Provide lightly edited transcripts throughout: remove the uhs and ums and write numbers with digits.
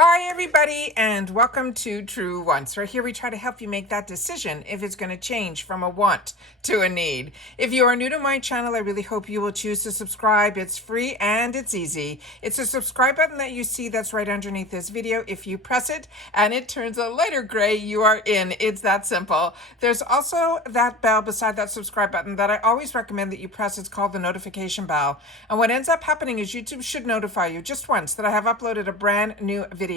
Hi everybody and welcome to True Wants. Right here we try to help you make that decision if it's going to change from a want to a need. If you are new to my channel, I really hope you will choose to subscribe. It's free and it's easy. It's a subscribe button that you see that's right underneath this video. If you press it and it turns a lighter gray, you are in. It's that simple. There's also that bell beside that subscribe button that I always recommend that you press. It's called the notification bell. And what ends up happening is YouTube should notify you just once that I have uploaded a brand new video.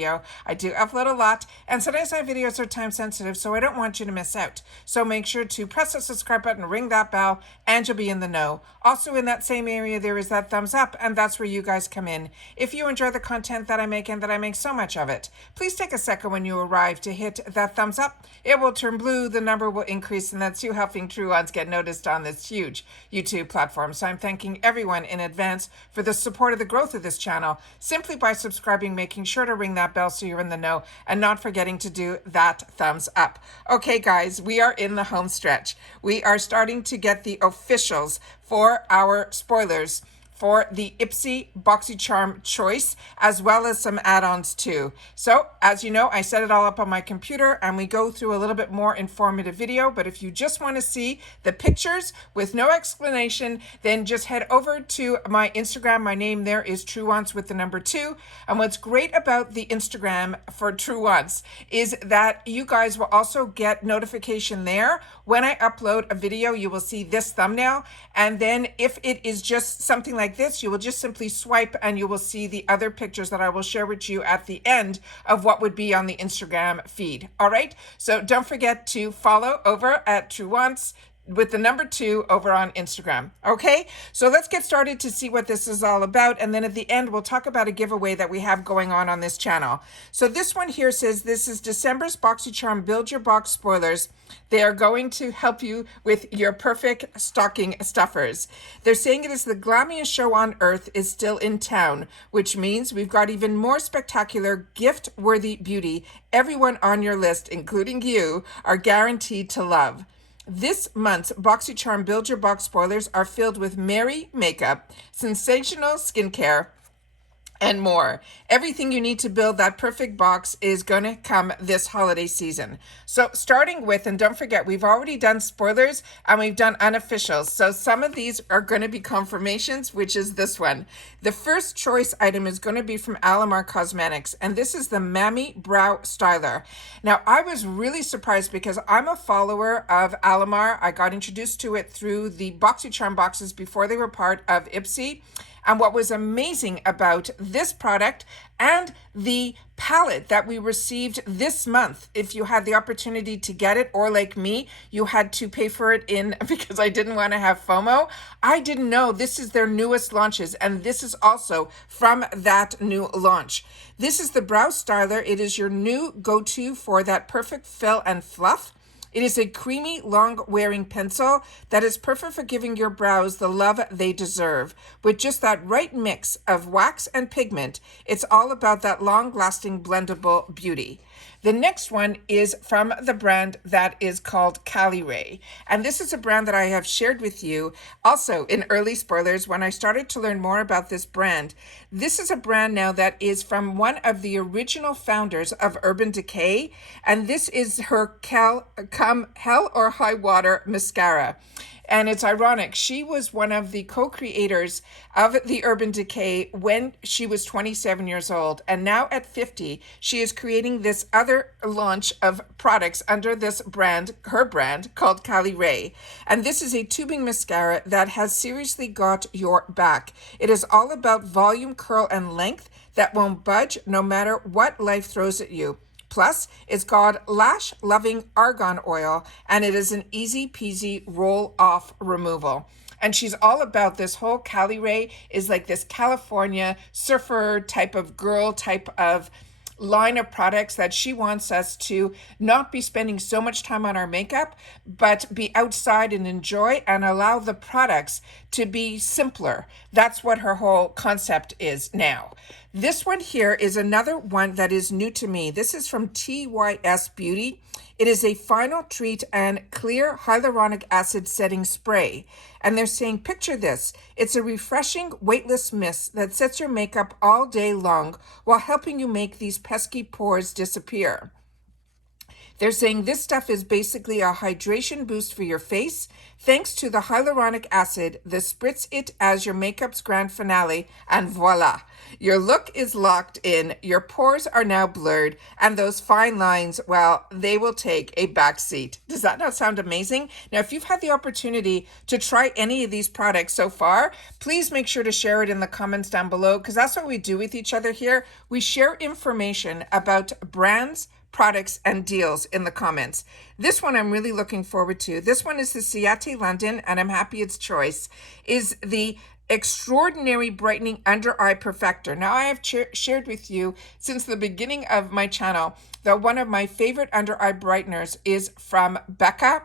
I do upload a lot, and sometimes my videos are time sensitive, so I don't want you to miss out. So make sure to press the subscribe button, ring that bell, and you'll be in the know. Also in that same area, there is that thumbs up, and that's where you guys come in. If you enjoy the content that I make and that I make so much of it, please take a second when you arrive to hit that thumbs up. It will turn blue, the number will increase, and that's you helping True Ones get noticed on this huge YouTube platform. So I'm thanking everyone in advance for the support of the growth of this channel, simply by subscribing, making sure to ring that bell so you're in the know, and not forgetting to do that thumbs up. Okay guys, we are in the home stretch. We are starting to get the officials for our spoilers for the IPSY Boxycharm choice, as well as some add-ons too. So as you know, I set it all up on my computer and we go through a little bit more informative video, but if you just want to see the pictures with no explanation, then just head over to my Instagram. My name there is True Wants with the number 2. And what's great about the Instagram for True Wants is that you guys will also get notification there. When I upload a video, you will see this thumbnail. And then if it is just something like this, you will just simply swipe and you will see the other pictures that I will share with you at the end of what would be on the Instagram feed. All right. So don't forget to follow over at True Wants with the number 2 over on Instagram. Okay, so let's get started to see what this is all about, and then at the end we'll talk about a giveaway that we have going on this channel. So this one here says this is December's Boxycharm Build Your Box spoilers. They are going to help you with your perfect stocking stuffers. They're saying it is the glammiest show on earth is still in town, which means we've got even more spectacular gift-worthy beauty everyone on your list, including you, are guaranteed to love. This month's Boxycharm Build Your Box spoilers are filled with merry makeup, sensational skincare, and more. Everything you need to build that perfect box is going to come this holiday season. So starting with, and don't forget, we've already done spoilers and we've done unofficials. So some of these are going to be confirmations, which is this one. The first choice item is going to be from Alamar Cosmetics, and this is the Mammy Brow Styler. Now, I was really surprised because I'm a follower of Alamar. I got introduced to it through the Boxycharm boxes before they were part of IPSY. And what was amazing about this product and the palette that we received this month, if you had the opportunity to get it, or like me, you had to pay for it in because I didn't want to have FOMO. I didn't know this is their newest launches, and this is also from that new launch. This is the Brow Styler. It is your new go-to for that perfect fill and fluff. It is a creamy, long-wearing pencil that is perfect for giving your brows the love they deserve. With just that right mix of wax and pigment, it's all about that long-lasting blendable beauty. The next one is from the brand that is called Kylie Ray. And this is a brand that I have shared with you also in early spoilers when I started to learn more about this brand. This is a brand now that is from one of the original founders of Urban Decay. And this is her Come Hell or High Water mascara. And it's ironic, she was one of the co-creators of the Urban Decay when she was 27 years old. And now at 50, she is creating this other launch of products under this brand, her brand, called Kylie Ray. And this is a tubing mascara that has seriously got your back. It is all about volume, curl, and length that won't budge no matter what life throws at you. Plus, it's got lash-loving argan oil, and it is an easy-peasy roll-off removal. And she's all about this whole Kylie Ray is like this California surfer type of girl type of line of products that she wants us to not be spending so much time on our makeup, but be outside and enjoy and allow the products to be simpler. That's what her whole concept is now. This one here is another one that is new to me. This is from TYS Beauty. It is a final treat and clear hyaluronic acid setting spray. And they're saying, picture this. It's a refreshing, weightless mist that sets your makeup all day long while helping you make these pesky pores disappear. They're saying this stuff is basically a hydration boost for your face. Thanks to the hyaluronic acid, this spritz it as your makeup's grand finale, and voila. Your look is locked in, your pores are now blurred, and those fine lines, well, they will take a back seat. Does that not sound amazing? Now, if you've had the opportunity to try any of these products so far, please make sure to share it in the comments down below, because that's what we do with each other here. We share information about brands, products, and deals in the comments. This one I'm really looking forward to. This one is the Ciate London, and I'm happy it's choice, is the Extraordinary Brightening Under Eye Perfector. Now, I have shared with you since the beginning of my channel that one of my favorite under eye brighteners is from Becca.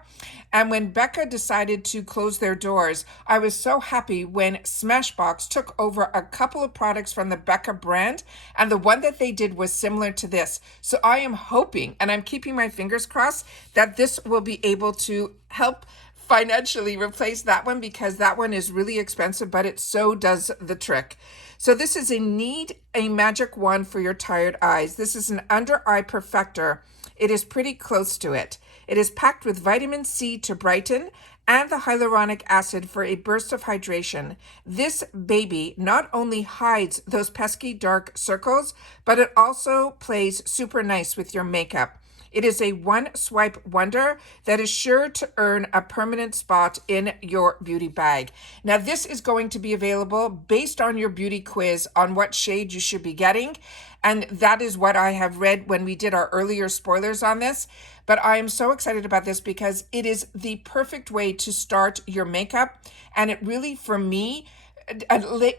And when Becca decided to close their doors, I was so happy when Smashbox took over a couple of products from the Becca brand, and the one that they did was similar to this. So I am hoping, and I'm keeping my fingers crossed, that this will be able to help financially replace that one, because that one is really expensive, but it so does the trick. So this is a magic wand for your tired eyes. This is an under eye perfector. It is pretty close to it. It is packed with vitamin C to brighten and the hyaluronic acid for a burst of hydration. This baby not only hides those pesky dark circles, but it also plays super nice with your makeup. It is a one-swipe wonder that is sure to earn a permanent spot in your beauty bag. Now, this is going to be available based on your beauty quiz on what shade you should be getting. And that is what I have read when we did our earlier spoilers on this. But I am so excited about this because it is the perfect way to start your makeup. And it really, for me,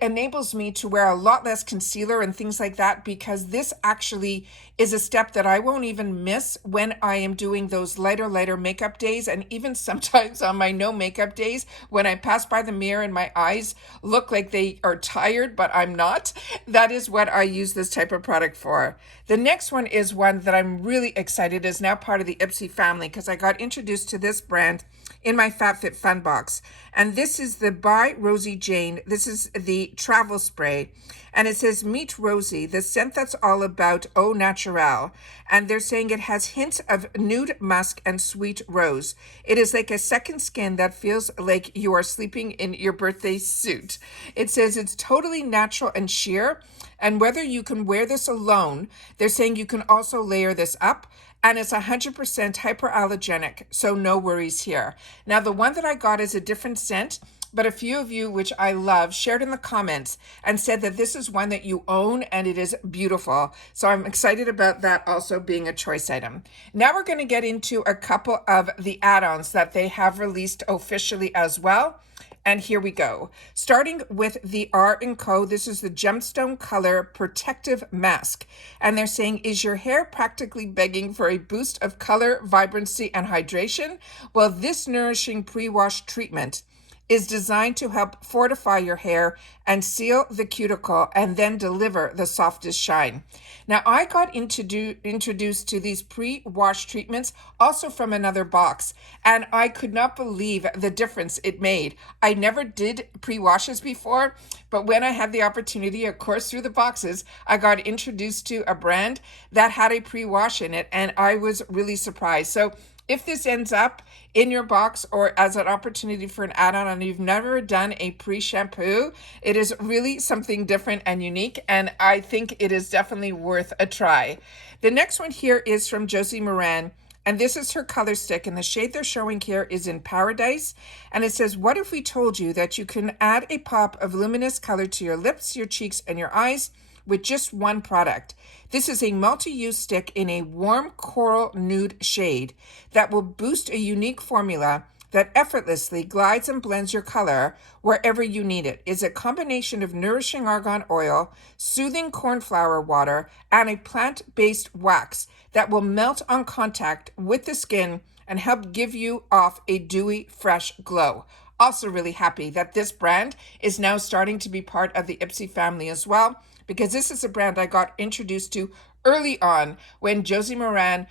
enables me to wear a lot less concealer and things like that, because this actually is a step that I won't even miss when I am doing those lighter makeup days, and even sometimes on my no makeup days when I pass by the mirror and my eyes look like they are tired, but I'm not. That is what I use this type of product for. The next one is one that I'm really excited is now part of the IPSY family, because I got introduced to this brand in my Fatfit Fun Box. And this is the by Rosie Jane. This is the travel spray. And it says, meet Rosie, the scent that's all about au naturel. And they're saying it has hints of nude musk and sweet rose. It is like a second skin that feels like you are sleeping in your birthday suit. It says it's totally natural and sheer. And whether you can wear this alone, they're saying you can also layer this up. And it's 100% hyperallergenic, so no worries here. Now, the one that I got is a different scent, but a few of you, which I love, shared in the comments and said that this is one that you own and it is beautiful. So I'm excited about that also being a choice item. Now we're going to get into a couple of the add-ons that they have released officially as well. And here we go. Starting with the R & Co. This is the Gemstone Color Protective Mask. And they're saying, is your hair practically begging for a boost of color, vibrancy, and hydration? Well, this nourishing pre-wash treatment is designed to help fortify your hair and seal the cuticle and then deliver the softest shine. Now, I got introduced to these pre-wash treatments also from another box, and I could not believe the difference it made. I never did pre-washes before, but when I had the opportunity, of course, through the boxes, I got introduced to a brand that had a pre-wash in it, and I was really surprised. So if this ends up in your box or as an opportunity for an add-on and you've never done a pre-shampoo, it is really something different and unique, and I think it is definitely worth a try. The next one here is from Josie Moran, and this is her color stick, and the shade they're showing here is in Paradise, and it says, what if we told you that you can add a pop of luminous color to your lips, your cheeks, and your eyes with just one product? This is a multi-use stick in a warm coral nude shade that will boost a unique formula that effortlessly glides and blends your color wherever you need it. It's a combination of nourishing argan oil, soothing cornflower water, and a plant-based wax that will melt on contact with the skin and help give you off a dewy, fresh glow. Also really happy that this brand is now starting to be part of the IPSY family as well, because this is a brand I got introduced to early on when Josie Moran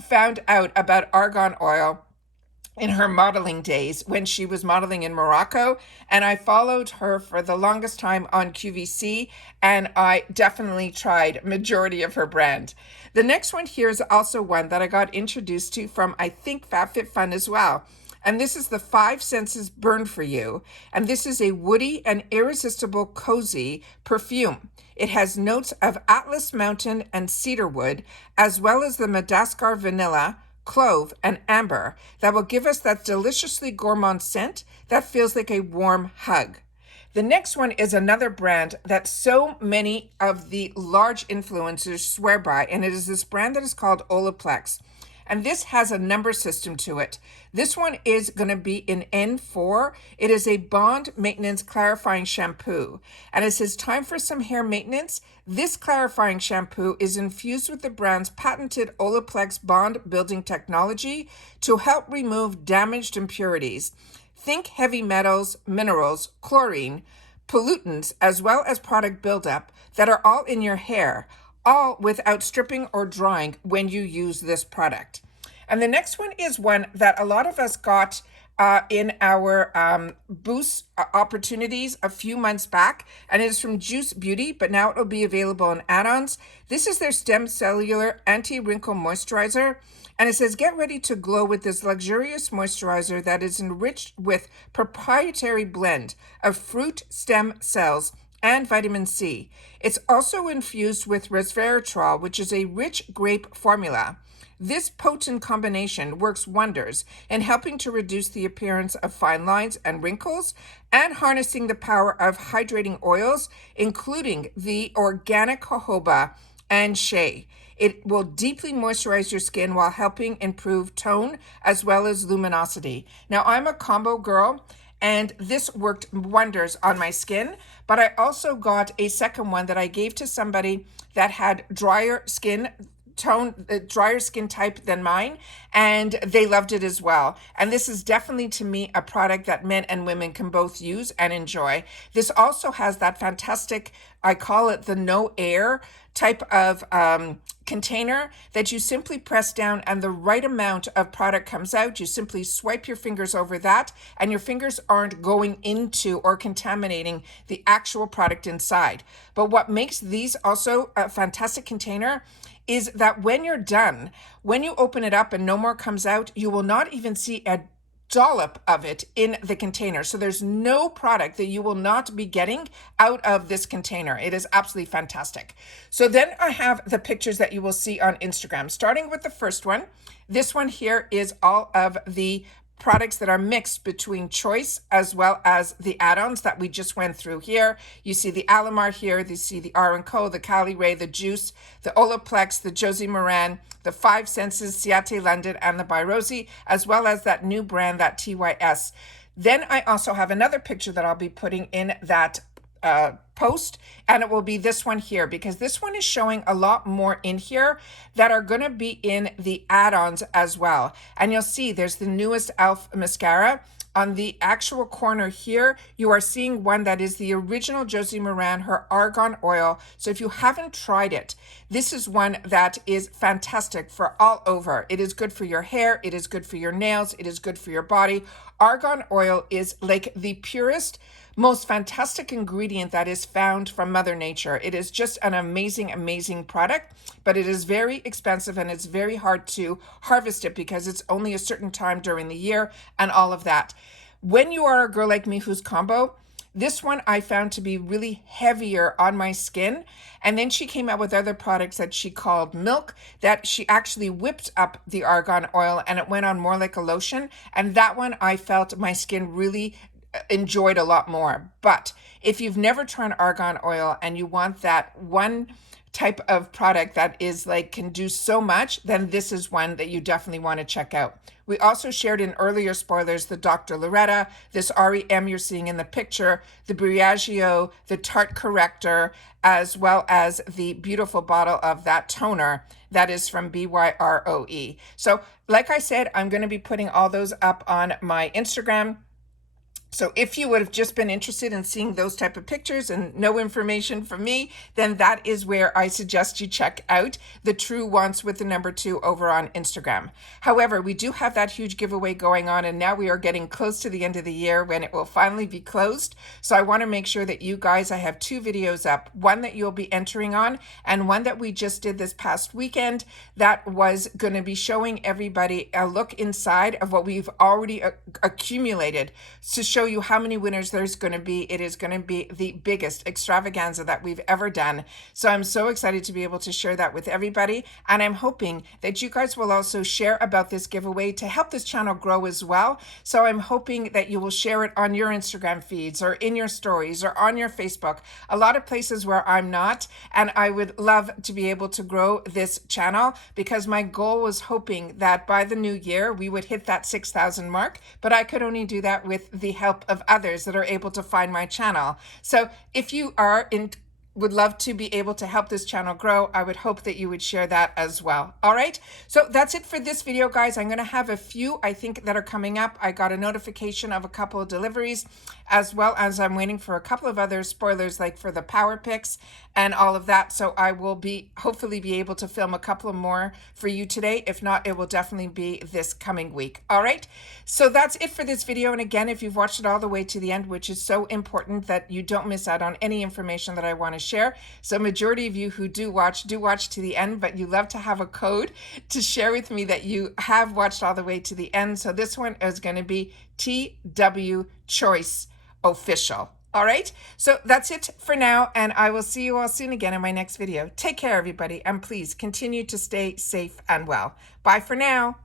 found out about argan oil in her modeling days when she was modeling in Morocco, and I followed her for the longest time on QVC, and I definitely tried majority of her brand. The next one here is also one that I got introduced to from, I think, FabFitFun as well. And this is the Five Senses Burn For You. And this is a woody and irresistible cozy perfume. It has notes of Atlas Mountain and cedarwood, as well as the Madagascar vanilla, clove, and amber that will give us that deliciously gourmand scent that feels like a warm hug. The next one is another brand that so many of the large influencers swear by, and it is this brand that is called Olex. And this has a number system to it. This one is going to be in N4. It is a bond maintenance clarifying shampoo. And it says, time for some hair maintenance. This clarifying shampoo is infused with the brand's patented Olex bond building technology to help remove damaged impurities. Think heavy metals, minerals, chlorine, pollutants, as well as product buildup that are all in your hair, all without stripping or drying when you use this product. And the next one is one that a lot of us got in our boost opportunities a few months back, and it is from Juice Beauty, but now it will be available in add-ons. This is their Stem Cellular Anti-Wrinkle Moisturizer, and it says, get ready to glow with this luxurious moisturizer that is enriched with proprietary blend of fruit stem cells and vitamin C. It's also infused with resveratrol, which is a rich grape formula. This potent combination works wonders in helping to reduce the appearance of fine lines and wrinkles and harnessing the power of hydrating oils, including the organic jojoba and shea. It will deeply moisturize your skin while helping improve tone as well as luminosity. Now, I'm a combo girl, and this worked wonders on my skin, but I also got a second one that I gave to somebody that had drier skin type than mine, and they loved it as well. And this is definitely, to me, a product that men and women can both use and enjoy. This also has that fantastic, I call it the no air type of container that you simply press down and the right amount of product comes out. You simply swipe your fingers over that, and your fingers aren't going into or contaminating the actual product inside. But what makes these also a fantastic container is that when you're done, when you open it up and no more comes out, you will not even see a dollop of it in the container. So there's no product that you will not be getting out of this container. It is absolutely fantastic. So then I have the pictures that you will see on Instagram, starting with the first one. This one here is all of the products that are mixed between Choice as well as the add-ons that we just went through here. You see the Alamar here, you see the R & Co, the Kylie Ray, the Juice, the Olex, the Josie Moran, the Five Senses, Ciate London, and the By Rosie, as well as that new brand, that TYS. Then I also have another picture that I'll be putting in that post, and it will be this one here, because this one is showing a lot more in here that are going to be in the add-ons as well. And you'll see there's the newest e.l.f. mascara. On the actual corner here, you are seeing one that is the original Josie Moran, her argan oil. So if you haven't tried it, this is one that is fantastic for all over. It is good for your hair, it is good for your nails, it is good for your body. Argan oil is like the purest, most fantastic ingredient that is found from Mother Nature. It is just an amazing, amazing product, but it is very expensive and it's very hard to harvest it because it's only a certain time during the year and all of that. When you are a girl like me who's combo, this one I found to be really heavier on my skin. And then she came out with other products that she called Milk, that she actually whipped up the argan oil and it went on more like a lotion. And that one I felt my skin really enjoyed a lot more. But if you've never tried argan oil and you want that one type of product that is like can do so much, then this is one that you definitely want to check out. We also shared in earlier spoilers the Dr. Loretta, this REM you're seeing in the picture, the Briagio, the Tarte Corrector, as well as the beautiful bottle of that toner that is from BYROE. So like I said, I'm going to be putting all those up on my Instagram. So if you would have just been interested in seeing those type of pictures and no information from me, then that is where I suggest you check out the True Wants with the number 2 over on Instagram. However, we do have that huge giveaway going on, and now we are getting close to the end of the year when it will finally be closed. So I want to make sure that you guys, I have 2 videos up, one that you'll be entering on and one that we just did this past weekend that was going to be showing everybody a look inside of what we've already accumulated to show you how many winners there's going to be. It is going to be the biggest extravaganza that we've ever done. So I'm so excited to be able to share that with everybody. And I'm hoping that you guys will also share about this giveaway to help this channel grow as well. So I'm hoping that you will share it on your Instagram feeds or in your stories or on your Facebook, a lot of places where I'm not. And I would love to be able to grow this channel because my goal was hoping that by the new year, we would hit that 6,000 mark, but I could only do that with the help of others that are able to find my channel. So if you would love to be able to help this channel grow, I would hope that you would share that as well. All right, so that's it for this video, guys. I'm going to have a few, I think, that are coming up. I got a notification of a couple of deliveries, as well as I'm waiting for a couple of other spoilers, like for the power picks and all of that. So I will hopefully be able to film a couple of more for you today. If not, it will definitely be this coming week. All right, so that's it for this video. And again, if you've watched it all the way to the end, which is so important that you don't miss out on any information that I want to share. So majority of you who do watch to the end, but you love to have a code to share with me that you have watched all the way to the end. So this one is going to be TW Choice Official. All right, so that's it for now, and I will see you all soon again in my next video. Take care, everybody, and please continue to stay safe and well. Bye for now.